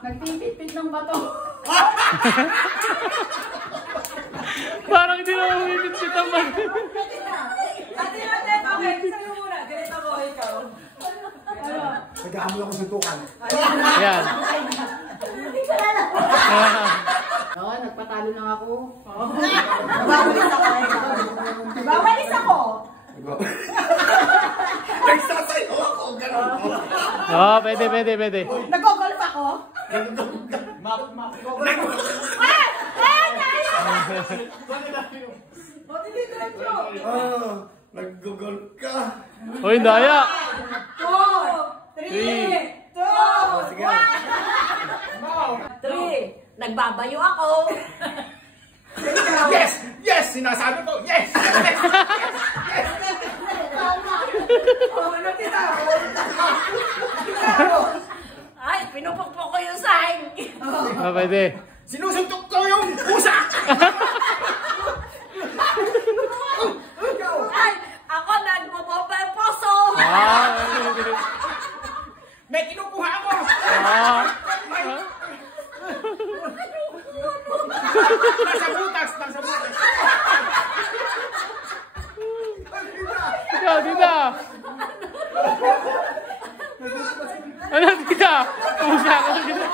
Nagpipit ng bato. Parang hindi na umipit-pit ang bato. Ate, okay. Sa'yo muna. Ganito ako, ikaw. Nag-aamal ako suntukan. Ayan. Oo, nagpatalo lang ako. Bawalis ako. Nagsasayo ako, gano'n. Oo, pwede. Nag-golf ako. Nag-google ka. Uy, daya. 2, 3, 2, 1. 3. Nagbabayo ako. Yes! Yes! Sinasabi ko, yes! Ay, pinupukpok ko yung sahig. Pwede. Sinusuntok ko yung pusa! Ay, ako nagpupumpa yung poso. Pwede. May kinukuha mo! Nasa butas! Ikaw, dito. Ano, dito? Pusa ka dito.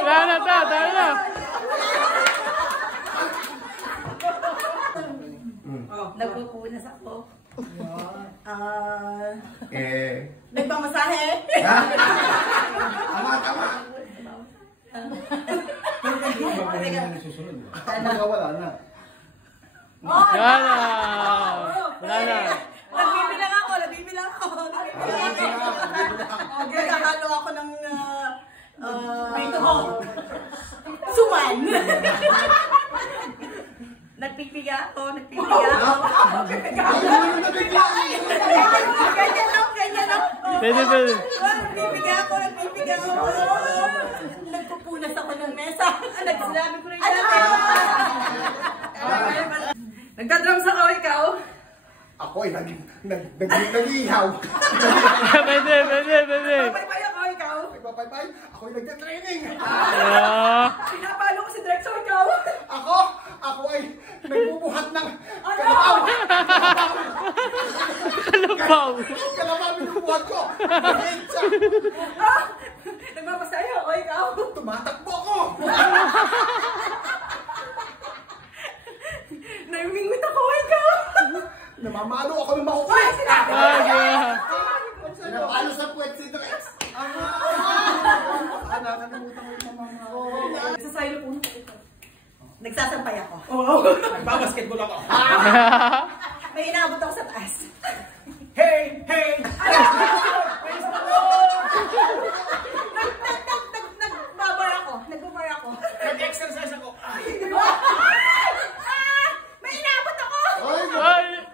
Wala na, talo na. Nagpupunas ako. Nagmamasahe? Tama. Wala na. Wala na. Nagbibilang ako. Nagkakalo ako ng suman. Nagpipiga ako. Ganyan lang. Pwede. Nagpipiga ako. Nagpupunas ako ng mesa. Nagsasabi ko rin Nagdadrums ako, ikaw. Ako ay nag-ihaw. Pwede. Papaypay ako, ikaw. Nagpapaypay. Ako ay nagtatraining. Pinapalo ko si Drexo, ikaw. Ako ay nagbubuhat ng kalabaw. Kalabaw binubuhat ko. Nagpapasayo ako, ikaw. Tumatakbo ako. Namimingwit ako, ikaw. Namamalo ako ng makukuha. Namamalo sa puwet si Drex. Nakalimutan ko yung mamama ko. Nagsasayo po. Nagsasampay ako. Nagbabasketball ako. May inaabot ako sa taas. Hey! Nagbabar ako. Nag-exercise ako. May inaabot ako. Ay!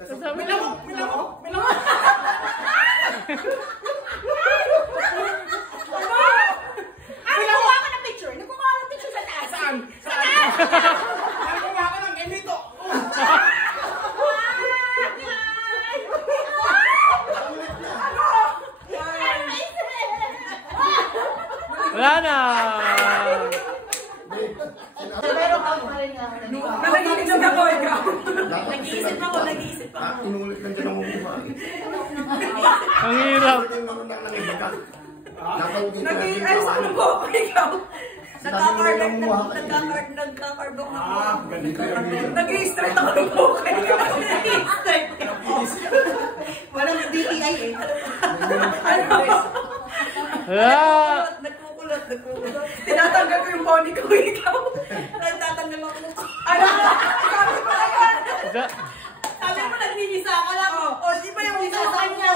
Milamok! Nagkuha ka ng picture. Sa taas. Saan? Nagawa ka ng ganito. Wala na. Pero ako pa rin nga. Nag-iisip ako, ikaw. Nag-iisip ako. Inulit lang dyan ang mukha. Ang hirap. Nag-iisip ako, ikaw. Nagka-carb ako. Nag-i-straight ako ng buhok. Nag-i-straight. Walang DTI eh. Nagkukulot. Tinatanggal ko yung pony ko, ikaw. Nagtatanggal ako. Sabi ko na yan. Sabi mo, nagninisa ka lang. O, di ba yung nisa sa kanya?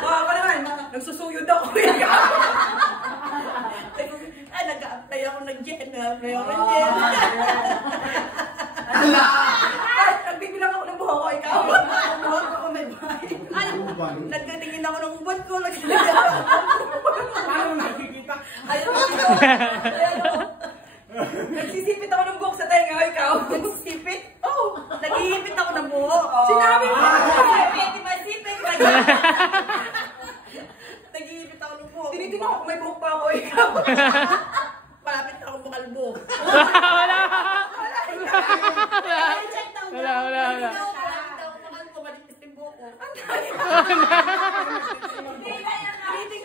Wala naman. Nagsusuyod ako, ikaw. Ay, nag-a-apply ako ng jet. Nag-a-apply ako ng jet. Ay, nagbibilang ako ng buhok ko, ikaw. Buhok ko may bahay. Ay, nagkatingin ako ng ubat ko. Paano nakikita? Ayun ako. Nagsisipit ako ng buhok sa tenga, ikaw. Nagsisipit? Oo. Naghihipit ako ng buhok. Sinabi mo! Sipit, di ba? Sipit. Malapit na akong makalbo. Wala! Check daw. Wala. Malapit na akong makalbo. Manipis yung buko.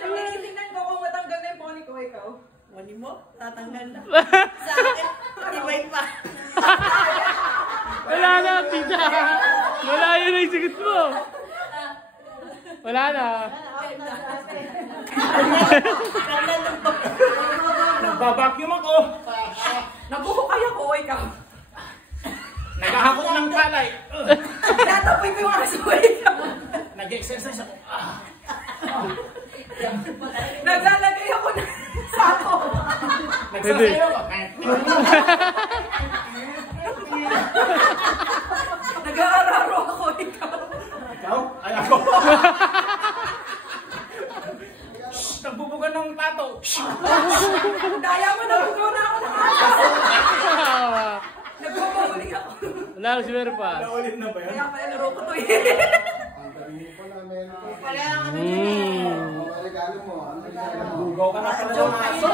Tinitingnan ko kung matanggal na yung pony ko, ikaw. Mani mo, tatanggal na. Sa akin, matibay pa. Wala na, tita! Wala yun ang sikit mo! Wala na. Nagbabacuum ako. Nabuhukay ako, ikaw. Naghahakot ng palay. Tinatapoy ko yung aso, ikaw. Nag-exercise ako. Naglalagay ako ng sako. Nagsasayaw ako. Nag-aararo ako, ikaw. Ikaw? Ay ako. Shhh! Nagbubugan ng tato. Daya mo, nabugaw na ako ng aso. Nagpapahuli ako. Wala, swear pa. Naulit na ba yan? Kaya pala laro ko to eh. Wala ang Mm. Bugaw ka na pala ng aso.